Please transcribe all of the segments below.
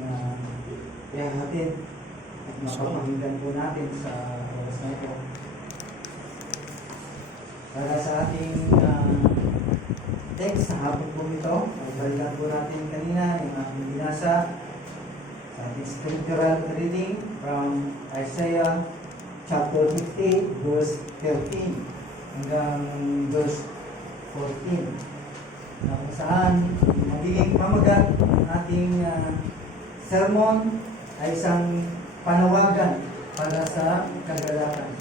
na ihahatid at mapapakinggan po natin sa oras na ito. Para sa ating text sa hapon po ito, ay balikan po natin kanina yung ating binasa sa ating scriptural reading from Isaiah chapter 58 verse 13 hanggang verse 14. Na kung saan magiging pamagat ng ating sermon ay isang panawagan para sa kagalakan.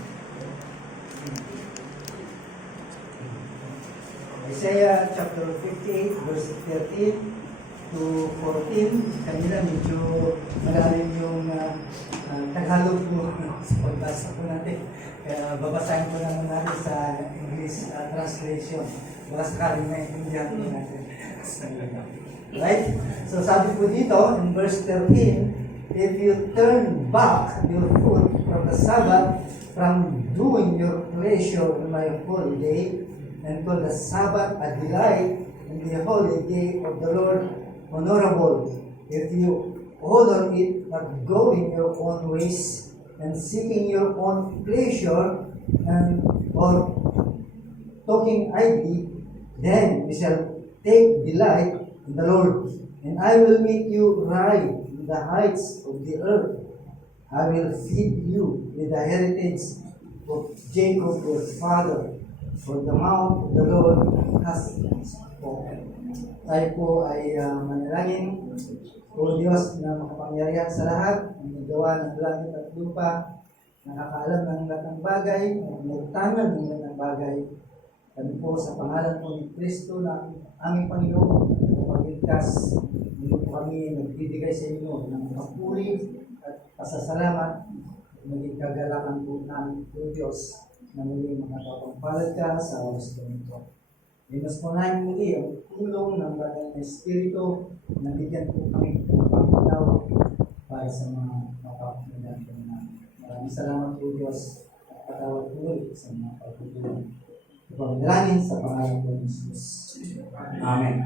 Isaiah chapter 58 verse 13 to 14. Kanina medyo malalim yung Tagalog po sa pagbasa po natin. Kaya babasahin po naman natin sa English translation. Baka sakaling naiintindihan po natin. Right? So sabi po dito in verse 13, if you turn back your foot from the Sabbath, from doing your pleasure in my holy day, and call the Sabbath a delight, and the holy day of the Lord honorable, if you honor it, not going your own ways, and seeking your own pleasure, and or talking idly, then we shall take delight in the Lord, and I will make you ride in the heights of the earth. I will feed you with the heritage of Jacob your father, for the mouth of the Lord has spoken. Tayo po ay manalangin. O Diyos na makapangyarihan sa lahat, ang nagawa ng langit at lupa, nakakaalam ng lahat ng bagay, nagtangan ng lahat ng bagay. Kami po sa pangalan po ni Kristo na aming Panginoon, pagligtas, hindi po kami nagbibigay sa inyo ng papuri at pasasalamat, maging kagalakan po namin po Diyos na muli makapagpalad ka sa oras ko nito. Imas po namin muli ang tulong ng Banal na Espiritu na bigyan po kami ng pagkakatawa para sa mga mapapakinggan po namin. Maraming salamat po Diyos at patawad po ulit sa mga pagtutulong. Ipagdalangin sa pangalan po ng Jesus. Amen.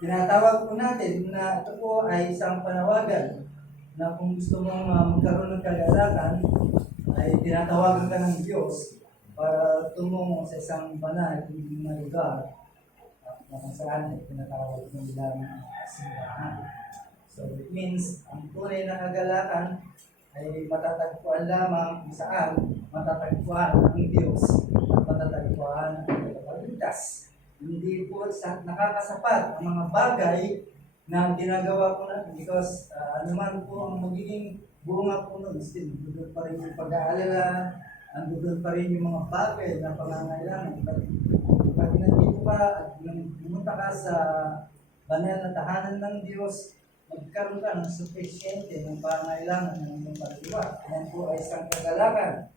Tinatawag po natin na ito po ay isang panawagan na kung gusto mong magkaroon ng kagalakan ay tinatawagan ka ng Diyos para tumungo sa isang banal na lugar na kung saan ay tinatawag ng ilang simbahan. So it means ang tunay na kagalakan ay matatagpuan lamang kung saan matatagpuan ang Diyos at matatagpuan ang tagapagligtas. Hindi po nakakasapat ang mga bagay na ginagawa ko natin because anuman po ang magiging bunga po nun, still doon pa rin yung pag-aalala, doon pa rin yung mga bagay na pangangailangan. Pag nandito pa at pumunta ka sa banal na tahanan ng Diyos, magkaroon ka ng sufficiente ng pangangailangan ng iyong pagdiwa. Yan po ay isang kagalakan.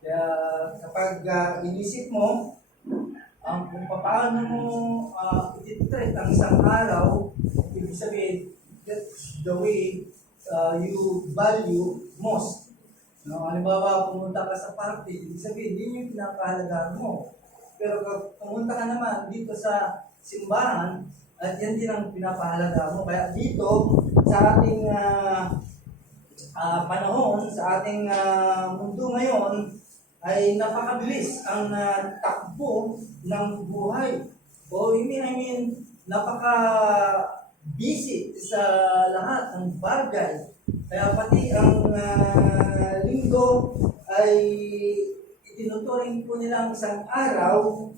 Kaya kapag inisip mo, kung paano mo ititreat ang isang araw, ibig sabihin, that's the way you value most. No, halimbawa, pumunta ka sa party, ibig sabihin, hindi yung pinapahalagaan mo. Pero kung pumunta ka naman dito sa simbahan, at yan din ang pinapahalagaan mo. Kaya dito, sa ating panahon, sa ating mundo ngayon, ay napakabilis ang takbo ng buhay. I mean, napaka-busy sa lahat ng bagay. Kaya pati ang linggo ay itinuturing po nilang isang araw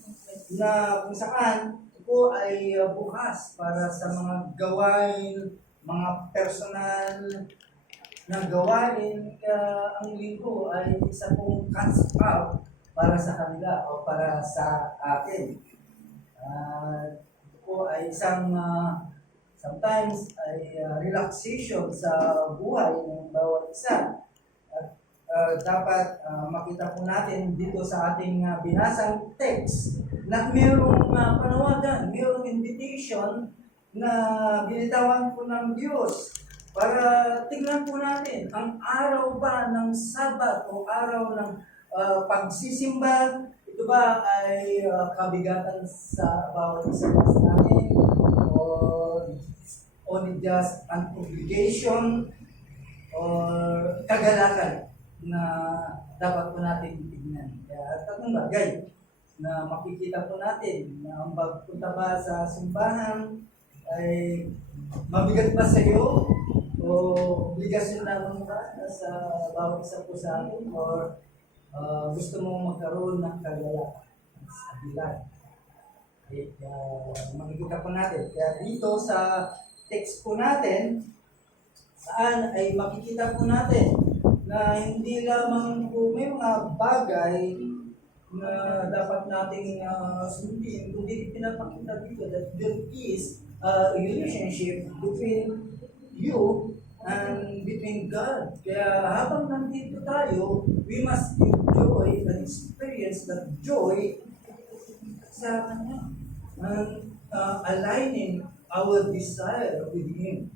na kung saan po ay bukas para sa mga gawain, mga personal na gawain. Ang linggo ay isa pong catch up para sa kanila o para sa atin. Ito po ay isang sometimes ay relaxation sa buhay ng bawat isa. At dapat makita po natin dito sa ating binasang text na mayroong panawagan, mayroong invitation na binitawan po ng Diyos para tingnan po natin ang araw ba ng Sabat o araw ng pagsisimba. Ito ba ay kabigatan sa bawat isa sa natin? O only just an obligation or kagalakan na dapat po natin tignan. Kaya tatlong bagay na makikita po natin na ang pagpunta ba sa simbahan ay mabigat ba sa iyo o obligasyon lamang ba sa bawat isa po sa atin or gusto mong magkaroon ng kagalakan sa bilan. Kaya makikita po natin. Kaya dito sa text po natin, saan ay makikita po natin na hindi lamang po may mga bagay na dapat nating sundin, kundi pinapakita dito that there is a relationship between you and between God. Kaya habang nandito tayo, we must enjoy and experience that joy sa Kanya. And aligning our desire with Him.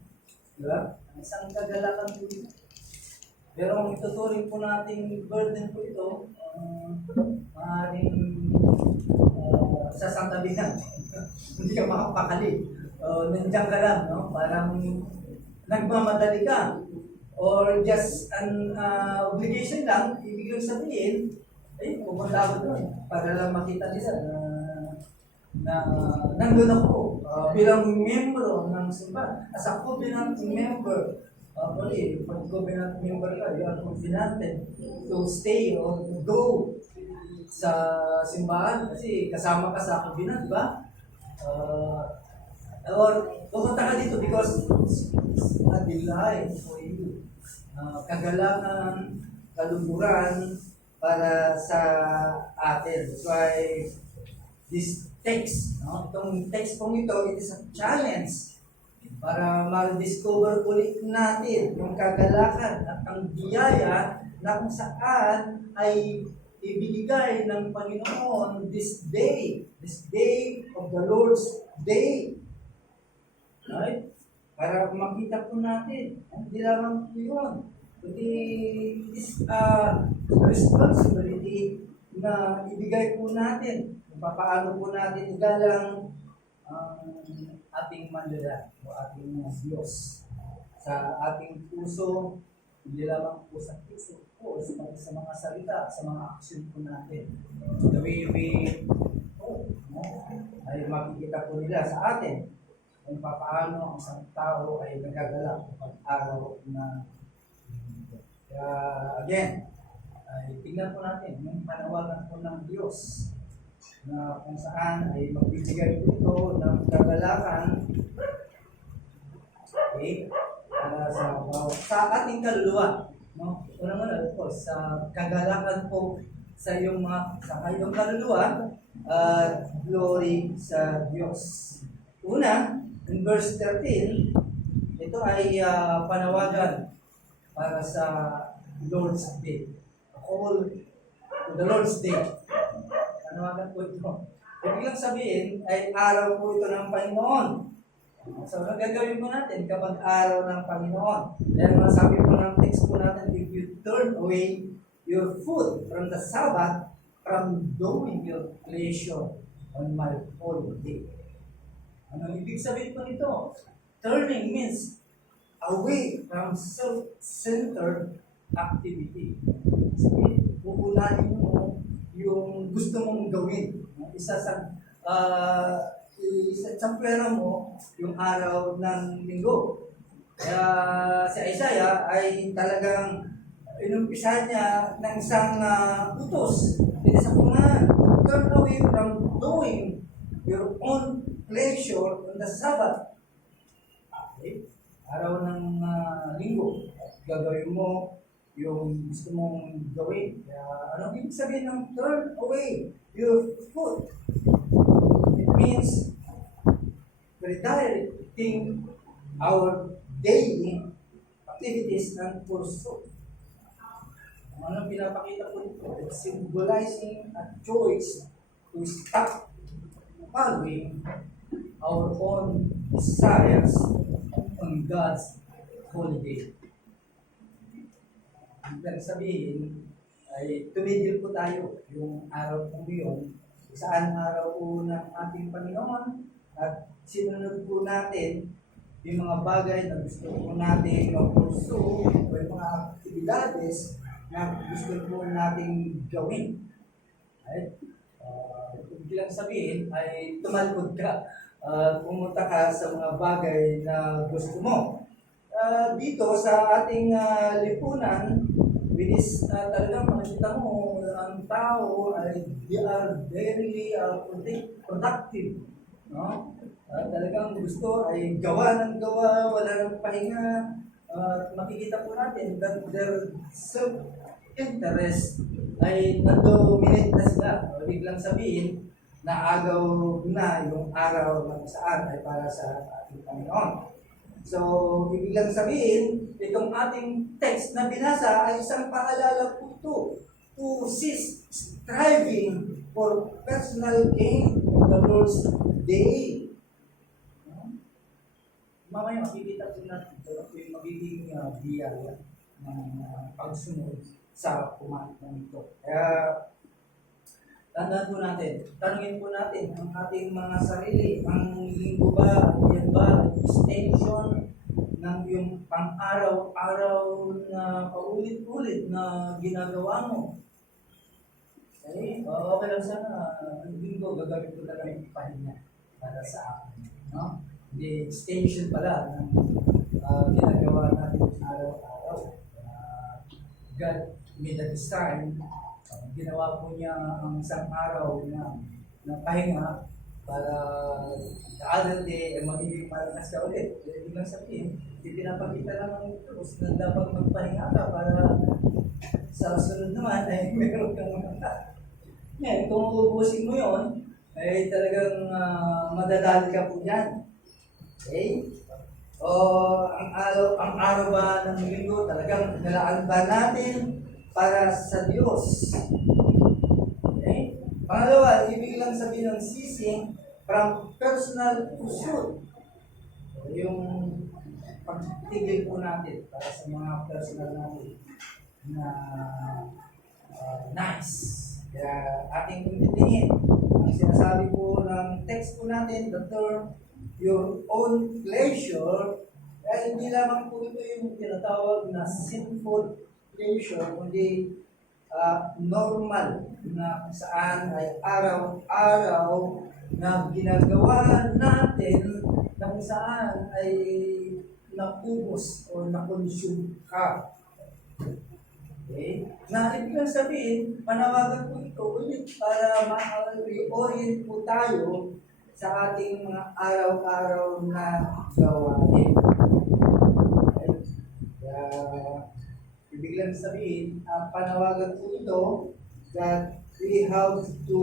Diba? Isang kagalakan po ito. Pero kung ituturing po nating burden po ito, maaaring sasantabi lang. Hindi ka makapakali. Nandiyan ka lang, no? Parang nagmamadali ka. Or just an obligation lang, ibig lang sabihin, ay, pupunta ako doon para lang makita nila na nandun ako bilang membro ng simbahan. As ako bilang member, pag ko bilang member ka, you are confident to stay or to go sa simbahan kasi kasama ka sa kabinet, di ba? Or pumunta ka dito because it's a delight for you. Kagalakan, kaluburan para sa atin. That's why this text, no? Itong text pong ito, it is a challenge para ma-discover ulit natin yung kagalakan at ang biyaya na kung saan ay ibigay ng Panginoon this day of the Lord's day. Right? Para makita po natin, hindi lamang po yun. Kundi is a responsibility na ibigay po natin. Paano po natin igalang ating manlala o ating Diyos sa ating puso, hindi lamang po sa puso po, sa mga salita, sa mga aksyon po natin. The way we ay makikita po nila sa atin kung paano ang isang tao ay nagagalak kapag araw na kaya again, ay tingnan po natin yung panawagan po ng Diyos na kung saan ay magbibigay po ito ng kagalakan para sa ating kaluluwa. No? Unang-una po, sa kagalakan po sa iyong kaluluwa at glory sa Diyos. Una, in verse 13, ito ay panawagan para sa Lord's Day. A call to the Lord's Day. Panawagan po ito. Ibig lang sabihin ay araw po ito ng Panginoon. So, ano gagawin po natin kapag araw ng Panginoon? Dahil masabi po ng text po natin, if you turn away your foot from the Sabbath, from doing your pleasure on my holy day. Ano ibig sabihin po nito? Turning means away from self-centered activity. Sabihin, uulanin mo yung gusto mong gawin. Isa sa pera mo yung araw ng linggo. Kaya si Isaiah ay talagang inumpisahan niya ng isang utos. Ito sa punan, turn away from doing your own pleasure on the Sabbath. Okay? Araw ng linggo. Gagawin mo yung gusto mong gawin. Kaya anong ibig sabihin ng turn away your foot? It means redirecting our daily activities ng pursuit. Ano pinapakita ko ito? It's symbolizing a choice to stop following our own desires on God's holy day. Ibig sabihin, ay tumigil po tayo yung araw po yun, saan araw po ng ating Panginoon, at sinunod po natin yung mga bagay na gusto po natin pursue o yung mga aktibidades na gusto po nating gawin. Right? Ibig lang sabihin ay tumalpod ka, pumunta ka sa mga bagay na gusto mo. Dito sa ating lipunan, which is talagang makikita mo ang tao ay they are very productive. No? Talagang gusto ay gawa ng gawa, wala nang pahinga. Makikita po natin that their self-interest ay na-dominate na sila. Ibig lang sabihin na agaw na yung araw na saan ay para sa ating Panginoon. So, ibig lang sabihin, itong ating text na binasa ay isang paalala po ito to cease striving for personal gain on the Lord's day. Mamaya makikita po natin ito yung magiging biyaya ng pagsunod sa kumain ng ito. Kaya, tandaan po natin, tanungin po natin ang ating mga sarili, ang linggo ba, yan ba, extension ng yung pang-araw-araw na paulit-ulit na ginagawa mo. Okay? Okay lang sana, ang linggo, gagamit ko talaga yung pahinga para sa akin. No? Hindi extension pala ng ginagawa natin araw-araw. God made a design. Ginawa po niya ang isang araw na pahinga para the other day ay magiging malakas ka ulit. Ibig lang sabihin, hindi pinapakita lang ng Diyos na dapat magpahinga ka para sa sunod naman ay meron kang mga. Yan, kung uubusin mo yon ay talagang madadali ka po yan. Okay? O ang araw ba ng linggo talagang nalaan ba natin para sa Diyos? Okay? Pangalawa, ibig lang sabihin ng ceasing from personal pursuit. Yung pagtigil po natin para sa mga personal natin na nice. Kaya ating titingin. Ang sinasabi po ng text po natin, the term your own pleasure, ay hindi lamang po ito yung tinatawag na sinful pleasure, kundi normal na saan ay araw-araw na ginagawa natin na kung saan ay naubos o na-consume ka. Okay? Na ibig lang sabihin, panawagan po ito ulit para ma-reorient po tayo sa ating mga araw-araw na gawain. Okay? Ibig lang sabihin, ang panawagan po ito that we have to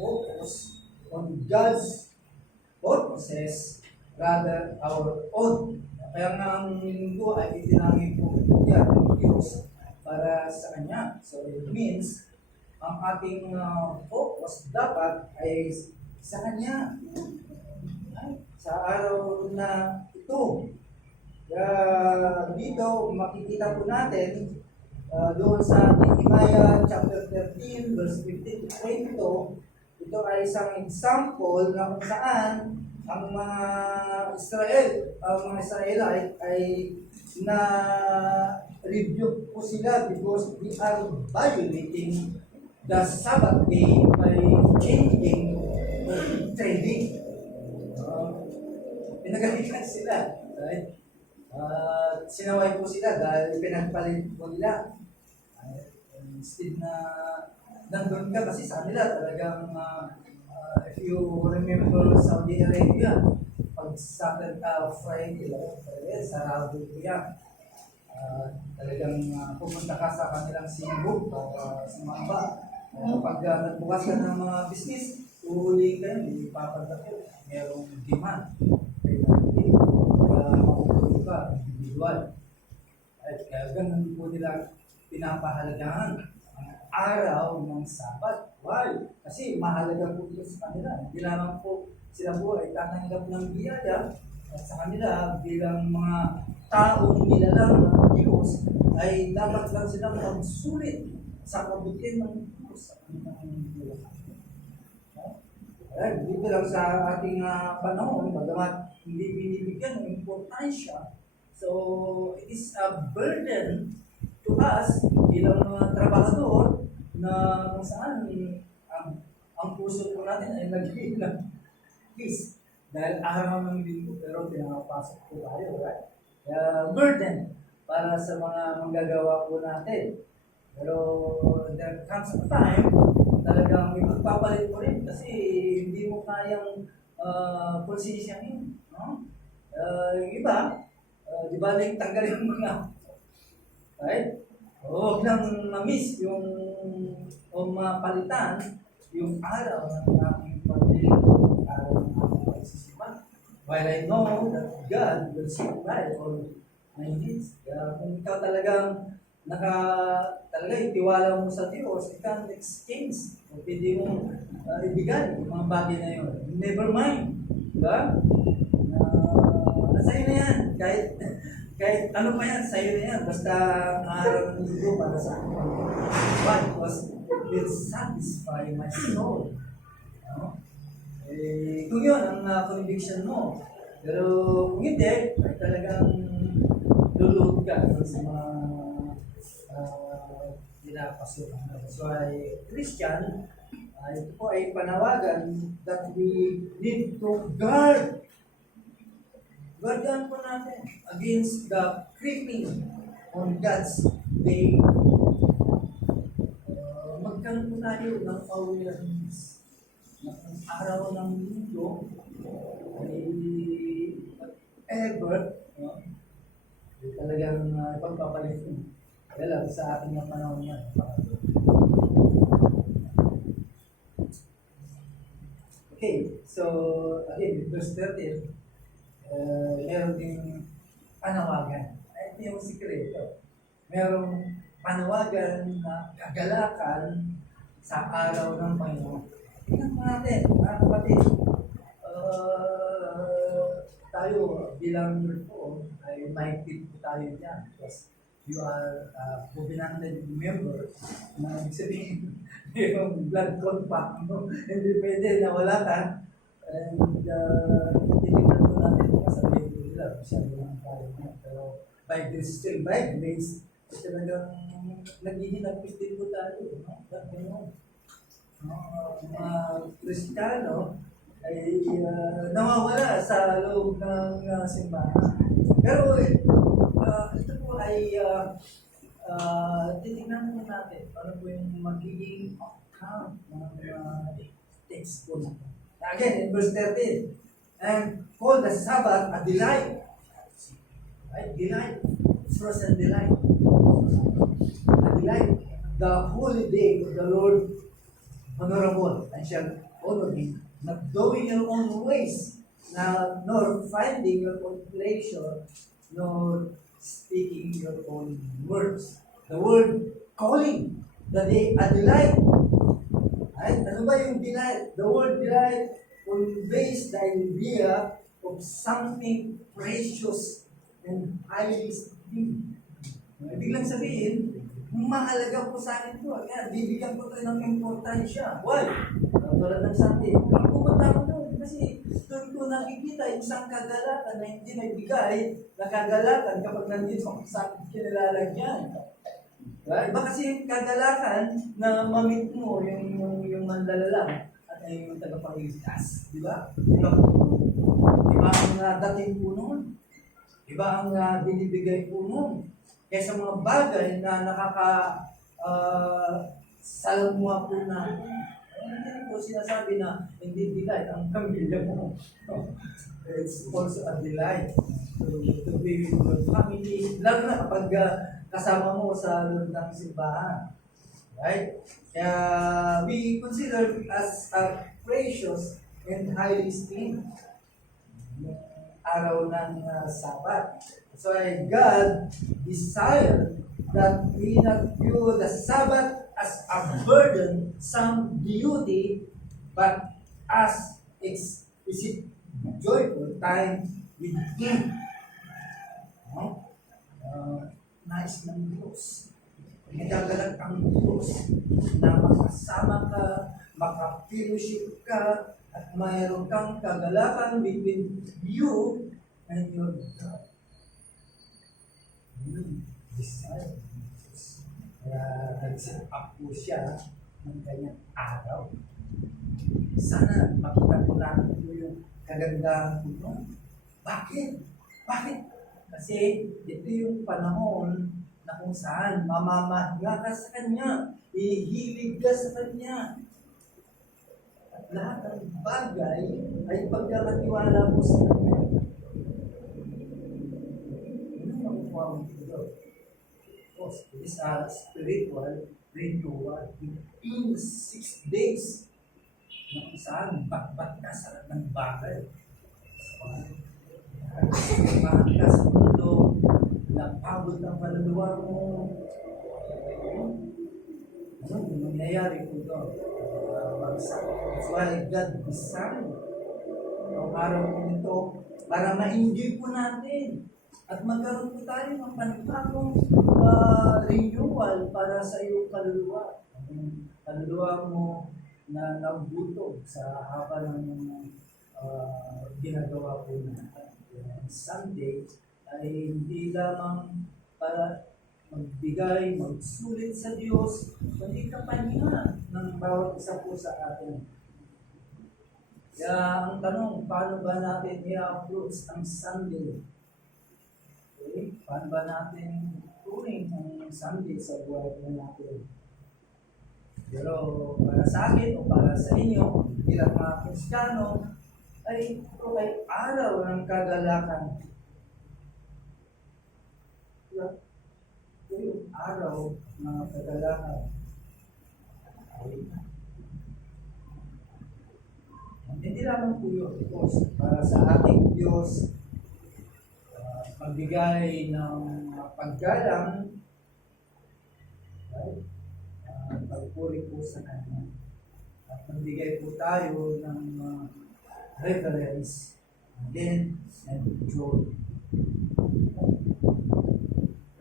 focus on God's purposes rather our own. Kaya nga ang linggo ay itinangin po yan ng Diyos para sa Kanya. So it means, ang ating focus dapat ay sa Kanya. Sa araw na ito. Dito, makikita po natin doon sa Nehemiah chapter 13, verse 15 to 22, ito ay isang example na kung saan ang mga Israelite ay na review po sila because they are violating the Sabbath day by changing trading. Pinagalitan sila. Right? Sinaway po sila dahil pinagpalit po nila. Instead na nandun ka kasi sa kanila talagang if you remember Saudi Arabia, pag Friday, sarado po yan. Talagang pumunta ka sa kanilang sinagog para sumamba. Pag nagbukas ka ng mga business, uhuli ka yun, hindi papadakil. Merong demand. Kaya makukulo ka, individual. At kaya ganun po nila pinapahalagahan ang araw ng Sabat. Why? Kasi mahalaga po ito sa kanila. Hindi lamang po sila po ay tatanggap ng biyaya at sa kanila bilang mga taong nilalang ng Diyos ay dapat lang silang magsulit sa kabutihan ng Diyos sa kanilang buhay. Dito lang sa ating panahon, bagamat hindi binibigyan ng importansya. So, it is a burden to us bilang mga trabahador na kung saan ang puso po natin ay nagiging ng peace. Dahil araw ng linggo, pero pinakapasok po tayo, right? Kaya burden para sa mga manggagawa po natin. Pero there comes a time, talagang ipagpapalit mo rin kasi hindi mo kayang posisyonin. No? Yung iba, di ba lang tanggalin mo na. Right? Huwag lang na-miss yung o mapalitan yung araw ng aking pagdiling, araw ng aking pagsisipan. While I know that God will supply all my needs. Kaya kung ikaw talagang talaga itiwala mo sa Diyos, you can exchange. O pwede mo ibigay yung mga bagay na yun. Never mind. Diba? Sa'yo na yan. Kahit ano pa yan, sa'yo na yan. Basta ang araw ng linggo para sa akin. Why? Because it will satisfy my soul. No? Kung yun ang conviction mo. Pero kung hindi, ay talagang lulod ka sa mga pinapasukan. So ay Christian, ito po ay panawagan that we need to guard. Guardian po natin against the creeping on God's day. Magkaroon po tayo ng awareness na ang araw ng mundo ay ever, talagang pagpapalit mo. Kaya lang, sa ating mga panahon yan. Okay, so again, verse 13, meron din panawagan. Ito yung sikreto. Merong panawagan na kagalakan sa araw ng Panginoon. Tingnan po natin, mga kapatid. Tayo bilang po ay mahigpit po tayo dyan. Because you are a covenanted member na ibig sabihin yung blood compact. No? Hindi pwede na wala ka. And titignan po natin kung sabihin ko nila. Masyado lang tayo na. Pero by grace, still by grace, talagang naghihinagpis din po tayo. No? Mga Kristiyano ay nawawala sa loob ng simbahan. Pero ito po ay titignan po natin para po yung magiging outcome ng text po natin. Again, in verse 13, and call the Sabbath a delight. Right? Delight. Trust and delight. A delight. The holy day of the Lord honorable, and shall honor him, not doing your own ways, nor finding your own pleasure, nor speaking your own words. The word calling, the day, a delight. Right? Ano ba yung delight? The word delight conveys the idea of something precious and highly esteemed. Ibig lang sabihin, mahalaga po sa akin ito. Kaya bibigyan ko ito ng importansya. Why? Tulad ng sabi, pumunta ko doon kasi doon ko nakikita yung isang kagalakan na hindi naibigay na kagalakan kapag nandito ako sa kinilalagyan. Iba kasi yung kagalakan na mamit mo yung mandalalang at yung tagapagligtas. Di ba? Iba ang dating po noon. Iba ang binibigay po noon. Kaya sa mga bagay na salamuha po natin. Hindi po sinasabi na hindi delight ang pamilya mo. It's also a delight to be with your family. Lalo na kapag kasama mo sa loob ng simbahan. Right? Kaya we consider as a precious and highly esteemed araw ng Sabat. So God desired that we not view the Sabbath as a burden, some duty, but as explicit joyful time with Him. Nais ng Diyos. Nagagalat ang Diyos na makasama ka, maka-fellowship ka at mayroon kang kagalakan between you and your God. Desire. Kaya nag-set up po siya ng kanyang araw. Sana makita po natin po yung kagandahan po nun. Bakit? Bakit? Kasi ito yung panahon na kung saan mamamahiya ka sa Kanya, ihilig ka sa Kanya. At lahat ng bagay ay pagkakatiwala mo sa Kanya. Ano makukuha mo dito? Because it is a spiritual renewal in 6 days na kung saan bakbat ka sa lahat ng bagay. Bakit ka sa mundo, napagod ang kaluluwa mo. Ano yung nangyayari po doon? Bagsak. That's why God designed ang araw po nito para ma-enjoy po natin at magkaroon po tayo ng panibagong renewal para sa iyong kaluluwa. Ang kaluluwa mo na nabutog sa haba ng ginagawa po natin. Sunday ay hindi lamang para magbigay, magsulit sa Diyos, kundi kapahinga ng bawat isa po sa atin. Kaya ang tanong, paano ba natin i-approach ang Sunday? Okay? Paano ba natin turing ang Sunday sa buhay po natin? Pero para sa akin o para sa inyo, bilang mga Kristiyano, ay ito ay araw ng kagalakan. Ito yung araw ng kagalakan. Hindi lamang po yun, because para sa ating Diyos, pagbigay ng paggalang, pagpuri po sa Kanya. At pagbigay po tayo ng reverence, again, and joy.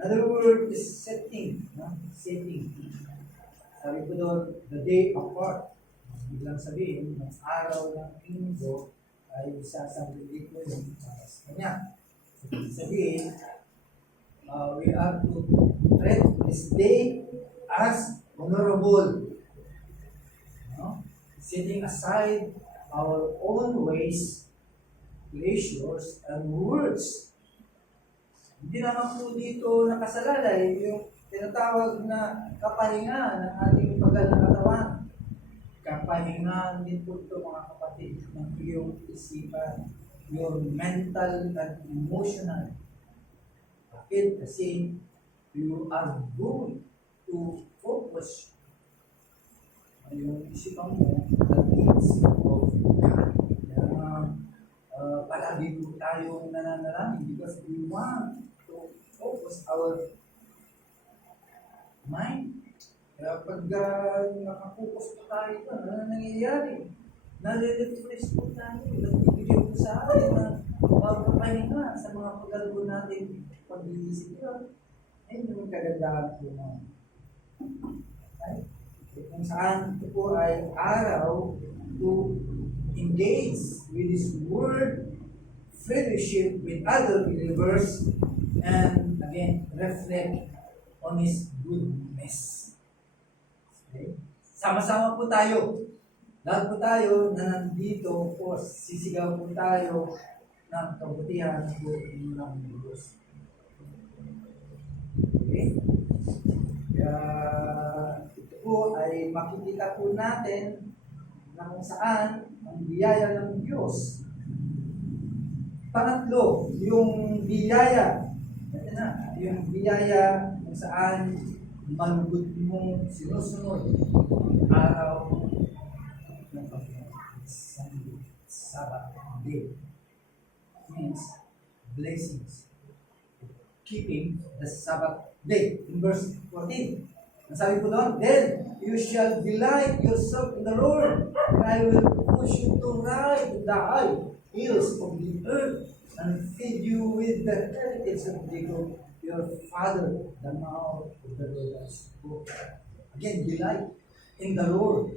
Another word is setting. Setting. Sabi ko doon, the day apart. Biglang sabihin, ng araw ng linggo ay isasabihin ko yun para sa Kanya. Sabihin, we are to treat this day as honorable. Setting aside our own ways, pleasures, and words. Hindi naman po dito nakasalalay yung tinatawag na kapahinga ng ating pagkakatawan. Kapahinga din po ito mga kapatid ng iyong isipan, your mental and emotional. Bakit? Kasi you are going to focus yung isipan mo na needs of God. Palagi po tayo nananalangin because we want to focus our mind. Kaya pag nakapokus po tayo ito, ano nangyayari? Nare-refresh po tayo. Nagbibigay po sa atin na papahinga sa mga paglalaro natin pag-iisip ko. Ayun yung kagandahan po naman. Okay? Kung saan ito po ay araw to engage with His Word, fellowship with other believers, and again, reflect on His goodness. Okay? Sama-sama po tayo. Lahat po tayo na nandito po, sisigaw po tayo ng kabutihan po ng Diyos. Okay? Kaya ito po ay makikita po natin na kung saan ang biyaya ng Diyos. Pangatlo, yung biyaya. Ito na, yung biyaya kung saan malugod mong sinusunod ang araw ng Pagkakas. Sunday, Sabbath, day. Means blessings. Keeping the Sabbath day. In verse 14. Nasabi po doon, then you shall delight yourself in the Lord, and I will push you to ride the high hills of the earth, and feed you with the heritage of Jacob, your father, the mouth of the Lord has spoken. Again, delight in the Lord.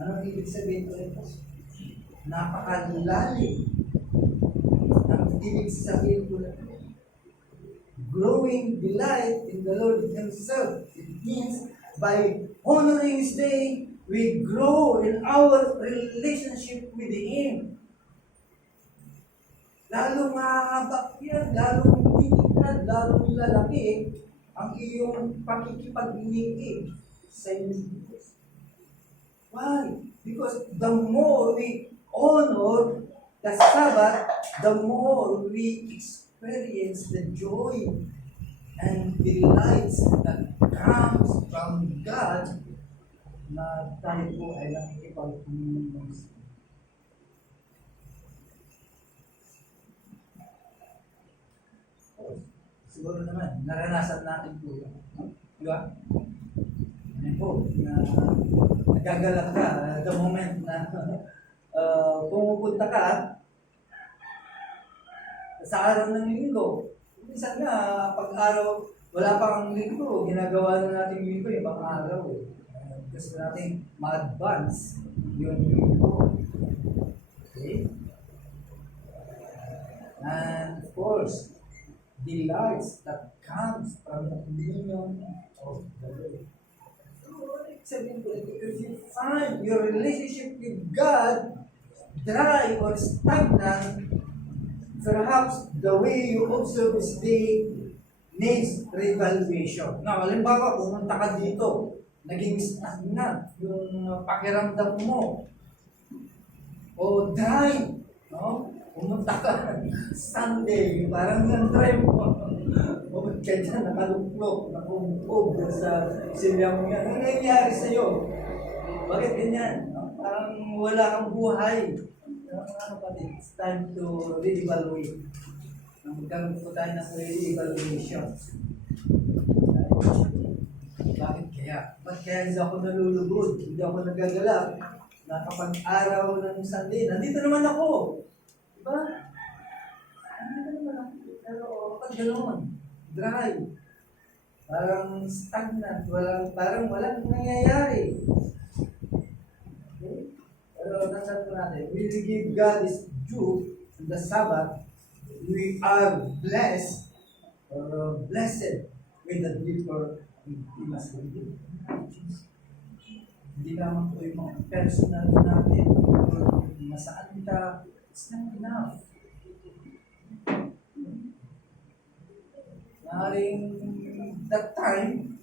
Anong ibig sabihin ko ito? Napakalalim. Ang ibig sabihin ko na growing delight in the Lord Himself. It means by honoring His day, we grow in our relationship with Him. Lalong mahaba yan, lalong titignan, lalong lalaki ang iyong pakikipag-inig sa iyong Diyos. Why? Because the more we honor the Sabbath, the more we experience the joy and delights that comes from God na tayo po ay nakikipag-inig. Siguro naman, naranasan natin po yun. Di ba? Ano po, na nagagalak ka the moment na pumupunta ka sa araw ng linggo. Minsan nga, pag araw, wala pang linggo, ginagawa na natin linggo yung pang araw. Gusto natin ma-advance yung linggo. Okay? And of course, delights that comes from the communion of the Lord. Sabihin ko, if you find your relationship with God dry or stagnant, perhaps the way you observe His day needs revaluation. Now, halimbawa, pumunta ka dito, naging stagnant yung pakiramdam mo. O dry, no? Pumunta ka Sunday, parang nang-try mo. Pumunta ka dyan, nakaluklok, nakumukob sa silya mo yan. Ano nangyayari sa'yo? Bakit ganyan? No? Parang wala kang buhay. Ano pa din? It's time to re-evaluate. Magkaroon po tayo ng re-evaluation. Bakit kaya? Ba't kaya hindi ako nalulugod? Hindi ako nagagalak? Na kapag araw ng Sunday, nandito naman ako. Diba? Nandito naman ako. Pero kapag ganoon, dry. Parang stagnant. Parang walang nangyayari. Okay? Pero nasan po natin, we give God His due in the Sabbath. We are blessed or blessed with a deeper intimacy with Him. Hindi naman po yung mga personal natin or masaan ka, it's not enough. Maaaring that time,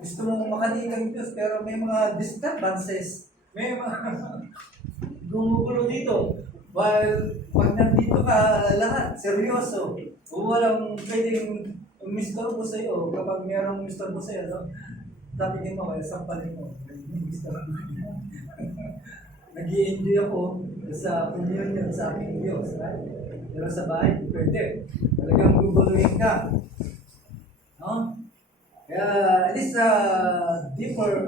gusto mong makaliit ang Diyos pero may mga disturbances. May mga gumugulo dito. While pag nandito ka lahat, seryoso. Walang pwedeng mistorbo sa iyo kapag mayroong mistorbo sa iyo. No? Tapigin mo, sampalin mo. Nag-i-enjoy ako sa communion sa aking Diyos. Right? Pero sa bahay, pwede. Talagang guguluhin ka. No? Kaya, it is a deeper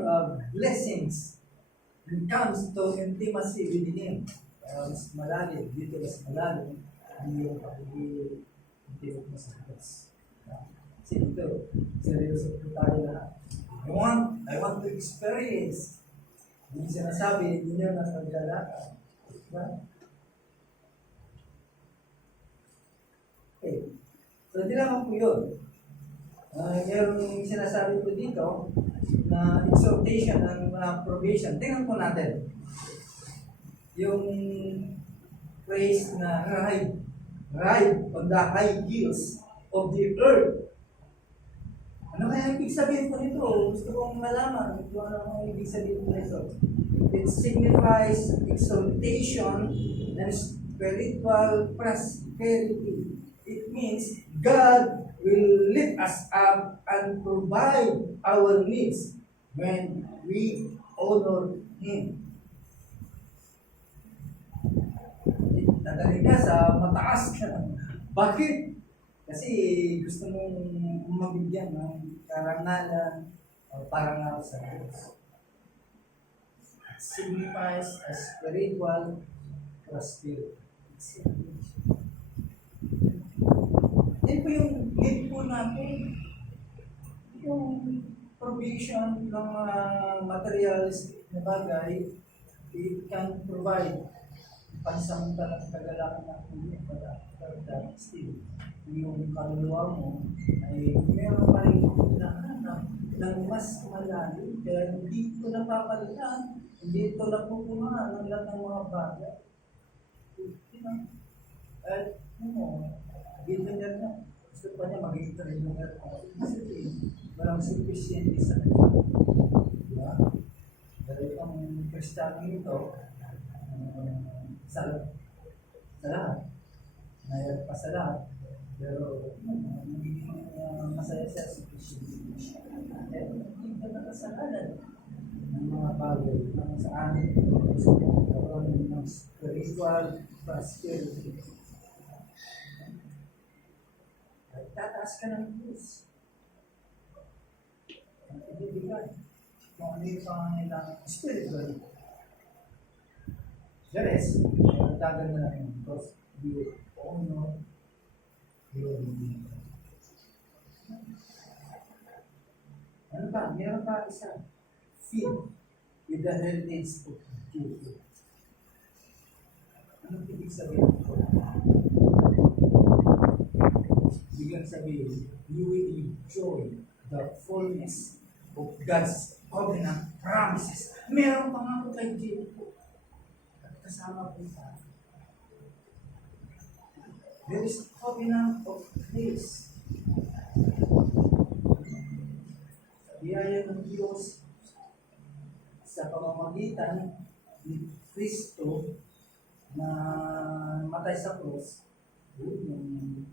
blessings when it comes to intimacy with Him. Mas malalim, dito mas malalim, hindi yung pag-ibig mo sa Diyos. Kasi dito, seryoso po tayo lahat. I want to experience. Hindi sinasabi, hindi nyo nasa paglalakad. Diba? Okay. So, hindi naman po yun. Mayroong sinasabi po dito na exhortation and probation. Tingnan po natin. Yung phrase na ride on the high hills of the earth. Ano kaya ibig sabihin po nito? Gusto kong malaman kung ano ang ibig sabihin po nito. It signifies exaltation and spiritual prosperity. It means God will lift us up and provide our needs when we honor Him. Dadali ka sa mataas ka. Bakit? Kasi gusto mong mabigyan ng karangalan o parangal sa Diyos. It signifies a spiritual prosperity. Yan po yung need po natin. Yung provision ng materialistic na bagay it can provide pansamantalang kagalakan ng hindi but still, yung kaluluwa mo ay meron pa rin hinahanap ng mas malalim. Kaya hindi ito napapalitan, hindi ito napupunan ng lahat ng mga bagay. At billionaire na. Gusto pa niya maging trillionaire pa. Walang sufficient sa kanya. Diba? Pero itong Kristiyano ito, sa lahat. Mayroon pa sa lahat. Pero magiging masaya siya sufficient. Pero hindi ka nakasalanan ng mga bagay kung saan gusto mo magkaroon ng spiritual prosperity. At tataas ka ng Diyos. At ibibigay kung ano yung pangangailangan spiritually. The rest, dagan na lang because you honor your Redeemer. Ano pa? Meron pa isa. Feed with the heritage of Jesus. Anong ibig sabihin ko? Biglang sabihin, you will enjoy the fullness of God's covenant promises. Meron pa nga po kay Jesus. At kasama po sa there is covenant of grace. Sa biyaya ng Diyos, sa pamamagitan ni Kristo na matay sa krus, yun yung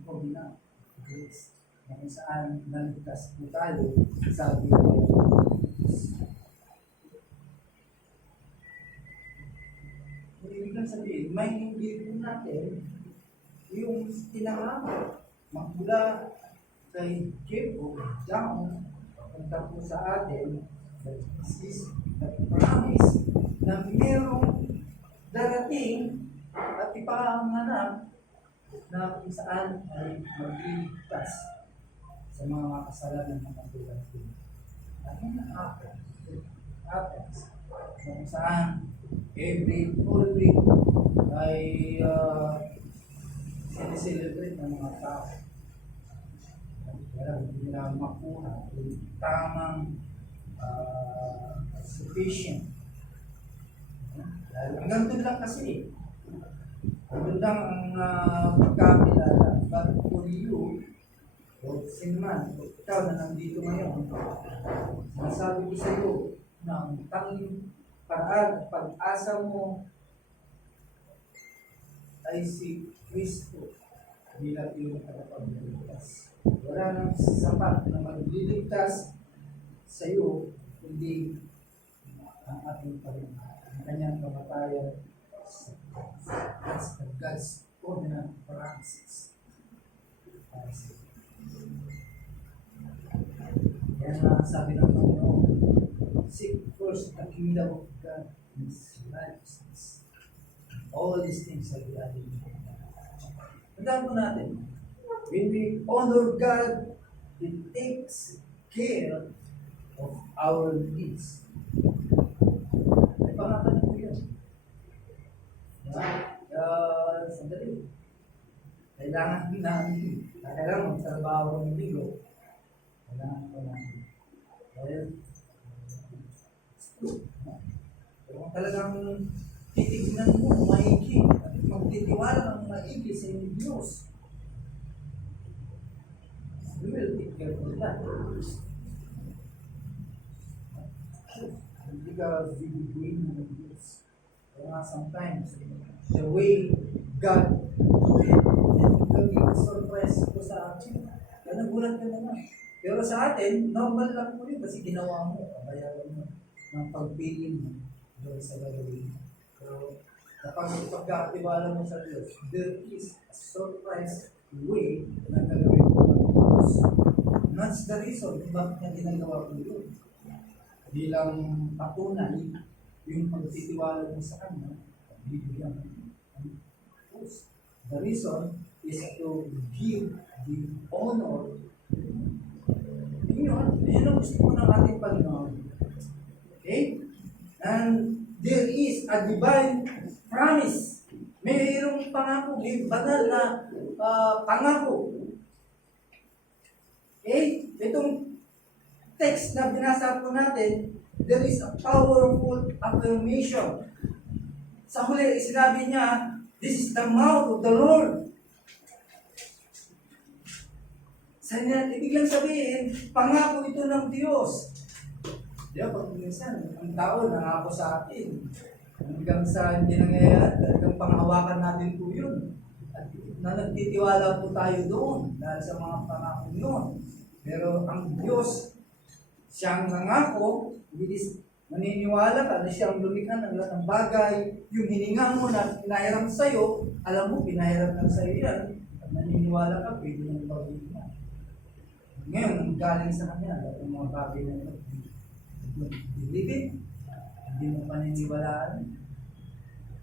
covenant of grace. Na kung saan naligtas po tayo sa biyaya ng Diyos. Ibig lang sabihin, may hindi po natin yung tinangaman magmula kay Jacob down punta po sa atin that is the promise na merong darating at ipanganap na kung saan ay magliligtas sa mga kasalanan ng katulad ko. Ano na happens kung saan every full week ay sineselebrate ng mga tao. Kaya hindi nila makuha yung tamang sufficient. Dahil hanggang doon lang kasi. Hanggang lang ang pagkakilala. But for you, o sinman, ikaw na nandito ngayon, masabi ko sa iyo na ang tanging paraan, pag-asa mo ay si Kristo bilang iyong tagapagligtas. Wala nang sapat na magliligtas sa iyo, kundi ang ating Panginoon. Ang kanyang kamatayan sa God's covenant promises. Kaya nga sabi ng Panginoon, seek first the kingdom of God and His righteousness. All these things are be added. Tandaan po natin, when we honor God, He takes care of our needs. May pangalan po yun. Sandali. Kailangan din namin, kailangan magtrabaho ng ligo. Kailangan po namin. Dahil, pero kung talagang titignan mo, maigi, at magtitiwala ng maigi sa inyong Diyos, we will take care of that. Hindi ka bibiguin ng Diyos. Kaya nga sometimes, the way God naging surprise ko sa akin, kaya nagulat ka naman. Pero sa atin, normal lang po yun kasi ginawa mo, kabayaran mo ng pagpili mo doon sa gagawin mo. So, kapag pagkakatiwala mo sa Diyos, there is a surprise way na gagawin mo ng Diyos. That's the reason kung bakit na ginagawa ko yun. Bilang patunay, yung pagtitiwala mo sa Kanya, bibigyan mo ng Diyos. The reason is to give the honor. Yun ang gusto ko ng ating Panginoon. Okay? And there is a a divine promise. Mayroong pangako, may banal na pangako. Okay? Itong text na binasa po natin, there is a powerful affirmation. Sa huli, sinabi niya, this is the mouth of the Lord. Sa niya, ibig lang sabihin, pangako ito ng Diyos. Di ba, pag minsan, ang tao nangako sa atin, hanggang sa hindi nangyayari, hanggang panghawakan natin po yun. At na nagtitiwala po tayo doon dahil sa mga pangako yun. Pero ang Diyos, siyang nangako, maniniwala ka na siyang lumikha ng lahat ng bagay, yung hininga mo na pinahiram sa'yo, alam mo, pinahiram lang sa'yo yan, at naniniwala ka, pwede nang pag-ibig. Ngayon, ang galing sa kanya, ang mga bagay na ito, believe it, hindi mo paniniwalaan,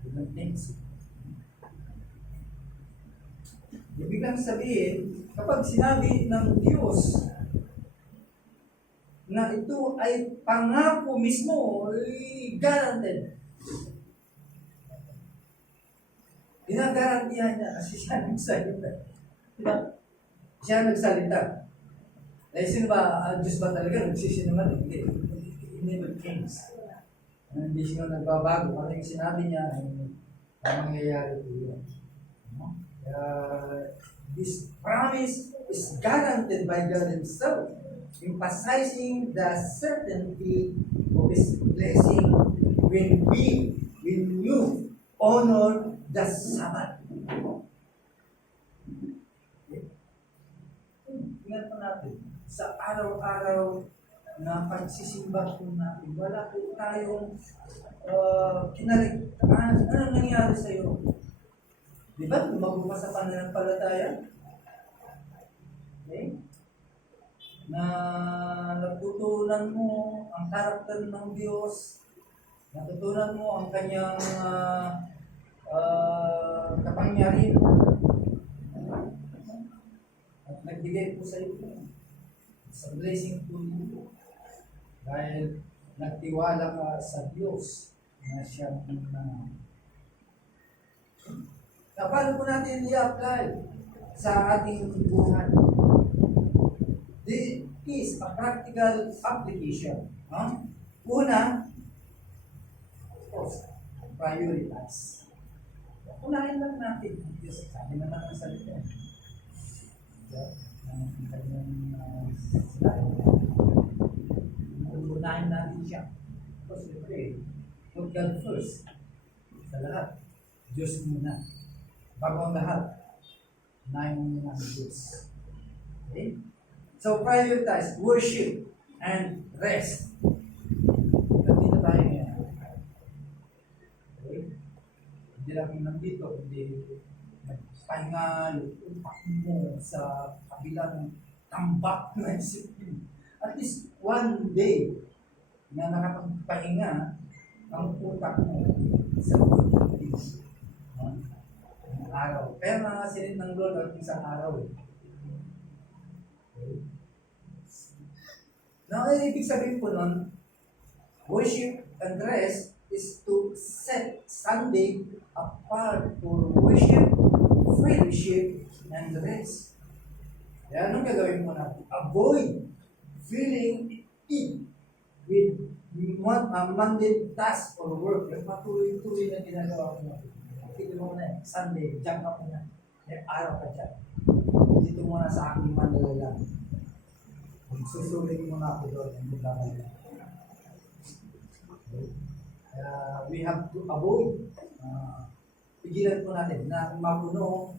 ibang things. Ibig lang sabihin, kapag sinabi ng Diyos na ito ay pangako mismo, guaranteed. Ginagarantihan niya kasi siya nagsalita. Diba? Siya nagsalita. Eh, sino ba, ang Diyos ba talaga nagsisinungaling? Hindi. He never changes. Hindi siya nagbabago. Ano yung sinabi niya, ang mangyayari po yun. This promise is guaranteed by God Himself, emphasizing the certainty of His blessing when you honor the Sabbath. Tingnan po natin, sa araw-araw na pagsisimba po natin, wala po tayong kinaligtaan. Ano nangyari sa iyo? Di ba? Lumago ka sa pananampalataya? Okay? Na natutunan mo ang karakter ng Diyos, natutunan mo ang kanyang kapangyarihan, at nagbigay po sa iyo sa blessing po niyo dahil nagtiwala ka sa Diyos na siyang na paano po natin i-apply sa ating buhay? This is a practical application. Una, of course, prioritize. Unahin lang natin. Diyos, sabi na lang ang salita. Unahin natin siya. Because we pray, put God first. Sa lahat, Diyos muna. Bago ang lahat, unahin mo muna ang Diyos. Okay? So, prioritize worship and rest. Nandito tayo ngayon. Okay? Hindi lang nandito, hindi nagpahinga, lupak mo sa kabilang tambak na isipin. At least one day na nakapagpahinga ang utak mo sa good things. Araw. Pero mga sinit ng Lord ang isang araw. Okay. Now, ibig sabihin po nun, worship and rest is to set Sunday apart for worship, fellowship, and rest. Kaya anong gagawin mo natin? Avoid filling in with mundane task or work. Yung patuloy-tuloy na ginagawa mo natin. Tigil mo na Sunday, jump up na. May araw ka dyan. Dito muna sa aking manalalang. Susulit mo na ako doon. Hindi ba kayo? We have to avoid. Pigilan po natin na mapuno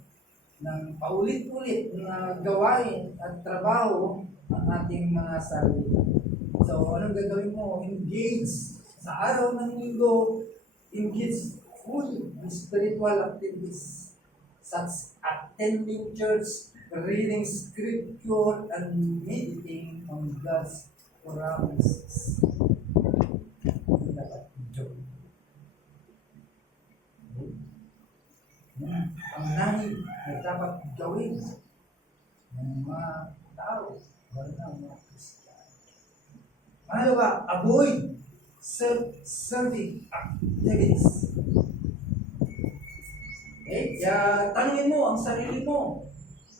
ng paulit-ulit na gawain at trabaho ang ating mga sarili. So, anong gagawin mo? Engage. Sa araw ng linggo, engage fully in spiritual activities such attending church, reading scripture, and meditating on God's promises. Ang dapat enjoy. Ang nanging na dapat gawin ng mga tao, wala na mga Kristiyan. Pangalawa, avoid self-serving activities. Okay? Kaya tanungin mo ang sarili mo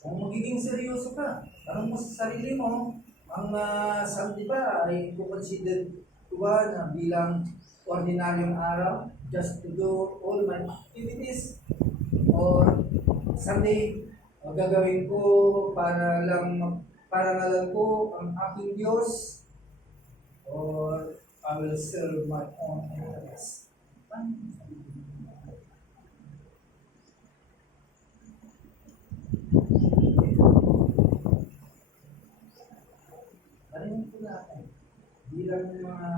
kung magiging seryoso ka. Tanong mo sa sarili mo, ang Sunday ba ay considered ko ba na bilang ordinaryong araw just to do all my activities? Or Sunday, gagawin ko para nga lang ko ang aking Diyos, or I will serve my own interests. Ano po natin bilang mga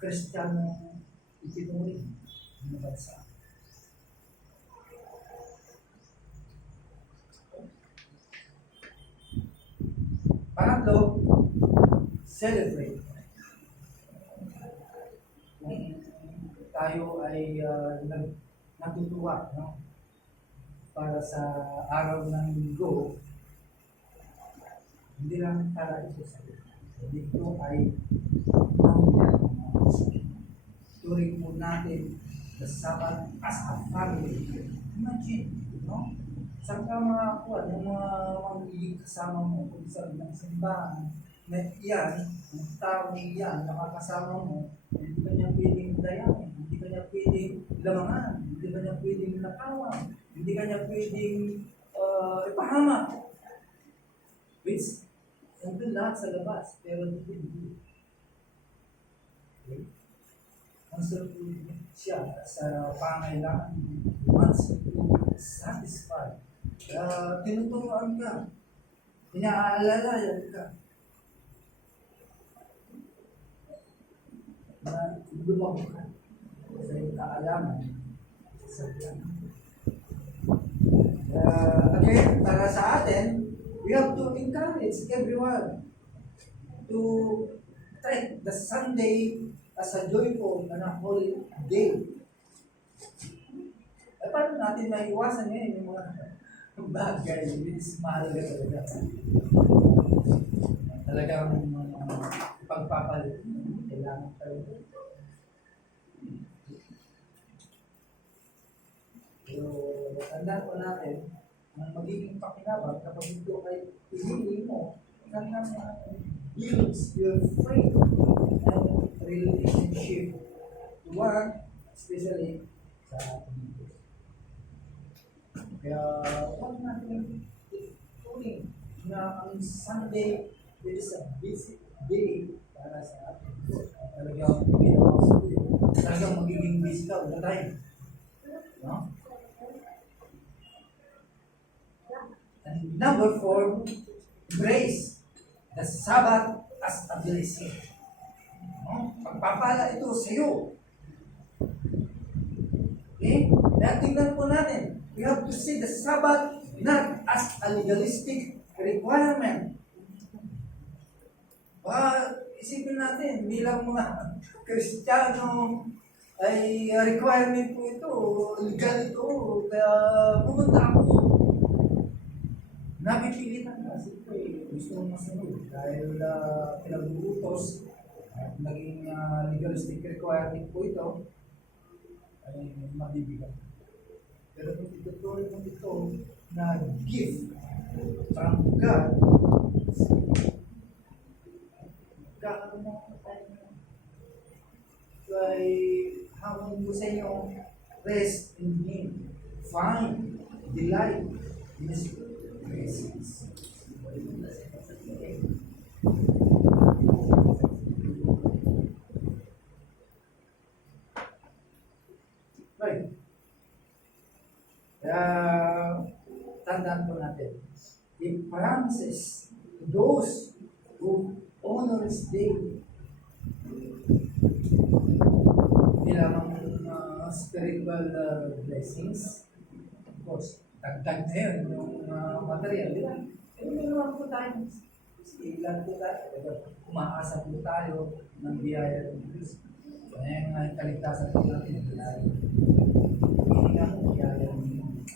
Kristiyano itinuring ng bansa? Pangatlo, celebrate. Kung tayo ay natutuwa, no? Para sa araw ng linggo, hindi lang para ito sa ito ay turing po natin the Sabbath as a family. Imagine, no? Saan ka mga kuwan, yung mga magiging kasama mo kung saan ng simbahan, na iyan, ang taong iyan, nakakasama mo, hindi ka niya pwedeng dayain, hindi ka niya pwedeng lamangan, hindi ka niya pwedeng nakawan, hindi ka niya pwedeng ipahamak. Which, nandun lahat sa labas, pero hindi. Okay? Ang sarili siya sa pangailangan, wants to satisfy. Tinuturoan ka, inaalalayan ka, na lumako ka sa iyong kaalaman sa Diyan. Again, para sa atin, we have to encourage everyone to treat the Sunday as a joyful and a holy day. Paano natin maiwasan ngayon yung mga bagay, which mahalaga talaga. Talagang pagpapalit. Kailangan tayo. Pero tandaan po natin, ang magiging pakinabang kapag ito ay pinili mo, hanggang builds your faith and relationship to one, especially sa ating Diyos. Kaya huwag natin turing na ang Sunday is a busy day para sa ating Diyos. Talagang magiging busy ka all the time. No? And number 4, embrace the Sabbath as a blessing. No? Pagpapala ito sa iyo. Okay? Kaya tingnan po natin. We have to see the Sabbath not as a legalistic requirement. Isipin natin, bilang mga Kristiyano, ay requirement po ito, legal ito, kaya pumunta ako. Napipilitan na, siyempre, gusto mong masunod dahil pinag-uutos at naging legalistic requirement po ito, ay mabibigat. Pero kung itutuloy mo ito na gift from God, kakaroon mo ay hamon ko sa inyo, rest in Him, find delight in His presence. Right. Kaya tandaan po natin, He promises to those who honor His day, hindi lamang spiritual blessings. Of course, dagdag na yun yung material, di ba? Pero may naman po tayo, ilan po tayo, umaasa po tayo ng biyaya ng Diyos. Kaya yung kaligtasan po natin, hindi na po biyaya ng Diyos.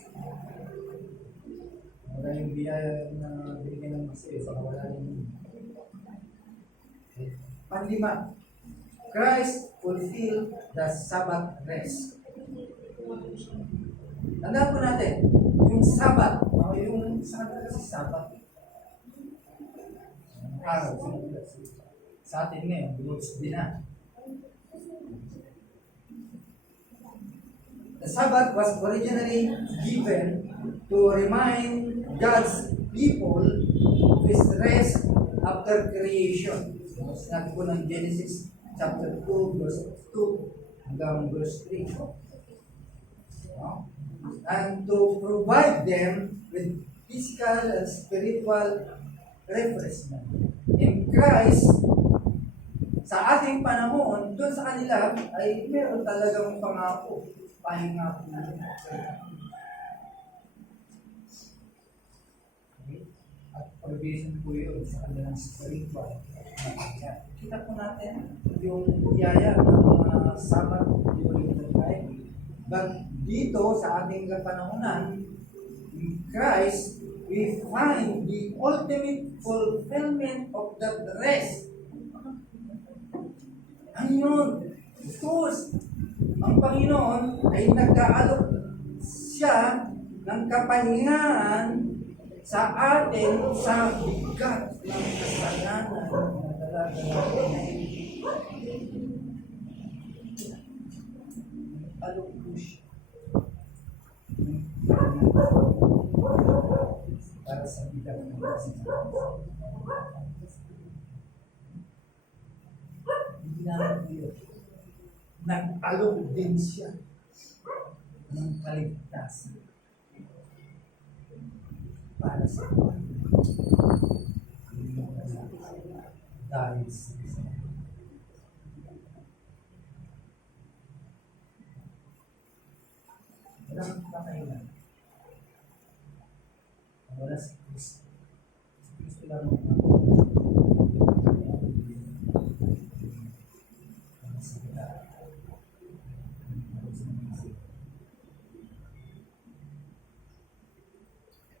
Wala yung biyaya na binigyan ng Masaya sa kawalan ng Panglima, Christ fulfilled the Sabbath rest. Tandaan po natin, yung Sabbath, o yung saan kasi Sabbath? Araw. Sa atin ngayon, Lord's Day na. The Sabbath was originally given to remind God's people of His rest after creation. Sinabi po ng Genesis chapter 2, verse 2 hanggang verse 3. No? And to provide them with physical and spiritual refreshment. In Christ, sa ating panahon, doon sa kanila ay meron talagang pangako. Pahinga po natin. At provision po yun sa kanilang spiritual. Kita po natin yung biyaya ng mga Sabbath during the time. But dito sa ating kapanahonan, in Christ, we find the ultimate fulfillment of that rest. Ano yun? Of course, ang Panginoon ay nag-aalok siya ng kapahingahan sa atin sa bigat ng kasalanan na dala-dala natin. Alok po siya para sa bigat ng kasalanan. Hindi naman yun. Nag-alok din siya ng kaligtasan para sa dahil sa walang kakailan. Wala si Kristo. Si Kristo lang ang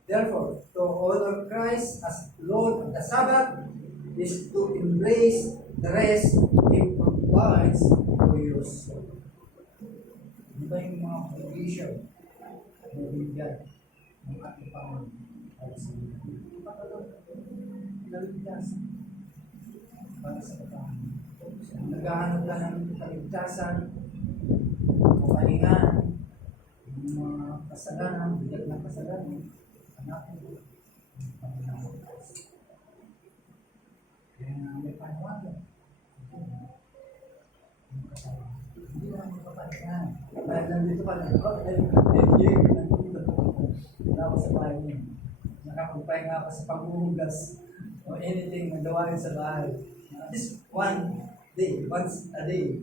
Therefore, to honor Christ as Lord of the Sabbath is to embrace the rest He provides for your soul. Di ba yung mga provision na bigyan ng ating Panginoon para sa iyo? Kaligtasan para sa kapangin. Naghahanap ka ng kaligtasan, kapahingan, yung mga kasalanan, bigat ng kasalanan, hanapin mo ang Panginoon. Kaya may panawagan. Hindi lang magpapahingan. Dahil nandito ka lang, wala ko sa bahay niyo. Nakapagpahinga ka sa paghuhugas o anything na gawain sa bahay. At least one day, once a day,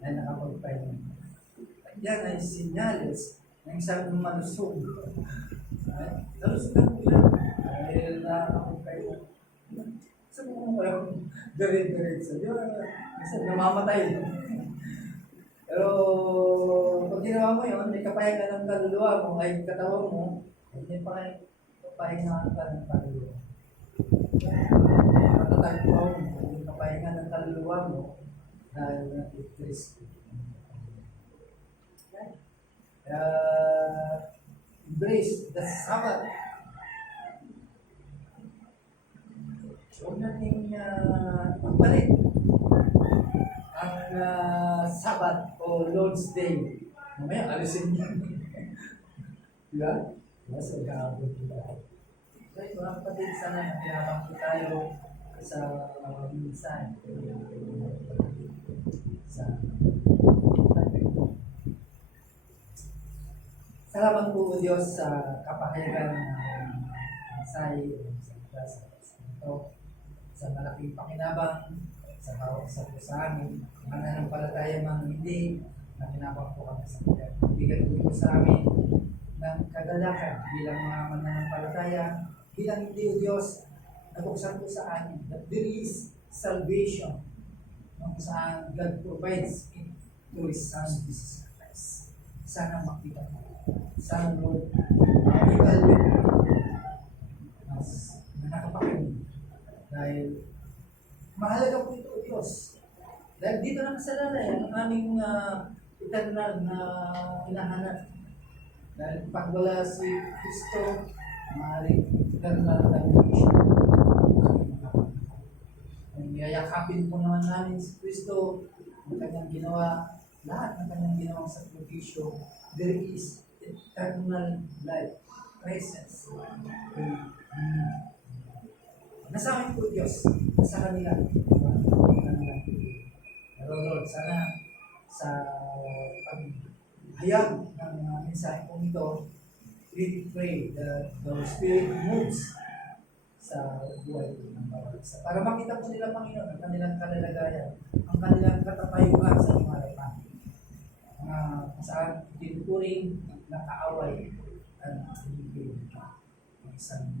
ay nakapagpahinga. Yan ay sinyales ng isang malusog. Malusog lang po yan. Dahil nakapagpahinga. Sabi mo kayo, diret-diretso. Minsan namamatay. Pero pag ginawa mo yun, may kapahinga ng kaluluwa mo, ay katawan mo, hindi pa kayo kapahinga ng kaluluwa. Matatagpaw mo, yung kapahinga ng kaluluwa mo, dahil na-Kristo. Embrace the Sabbath. Huwag natin magpalit ang Sabbath o Lord's Day. Mamaya, alisin niyo. Diba? Mas magkakabot diba? So, mga kapatid, sana pinapang po tayo sa minsan. Salamat po Diyos sa kapahayagan ng mensahe sa klase ito. Sa malaking pakinabang sa bawat isa po sa amin, mananampalataya mang hindi, nakinabang po kami sa kanya. Bigyan po sa amin ng kagalakan bilang mga mananampalataya, bilang hindi o Diyos, nabuksan po sa amin that there is salvation kung saan God provides it through His Son, Jesus Christ. Sana makita po. Sana Lord, evaluate mo mas nakakapakinig. Dahil mahalaga po ito, Diyos. Dahil dito nakasalalay ang aming eternal na hinahanap. Dahil pag wala si Kristo, maaaring eternal damnation. Yayakapin po naman namin si Kristo, ang kanyang ginawa, lahat ng kanyang ginawang sakripisyo. There is eternal life, presence. Nasa akin po Diyos, sa kanila. Pero Lord, sana sa paghayag ng mensahe po ito, we pray that the Spirit moves sa buhay ng bawat isa. Para makita po nila, Panginoon, ang kanilang kalalagayan, ang kanilang katapayuhan sa mga harapan. Saan tinuturing na kaaway at hindi ng isang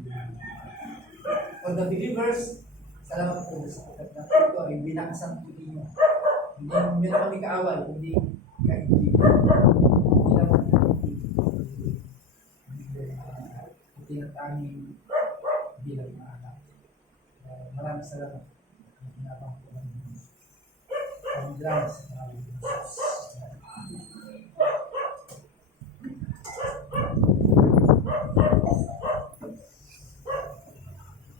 for the believers, salamat po sa pagkat na ito ay binakasang tuloy nyo. Hindi na kami kaaway, hindi kaibigan. Hindi naman hindi tinatanging bilang na anak. Maraming salamat. Ang pinapang po ng Diyos. Ang grace sa maraming Diyos.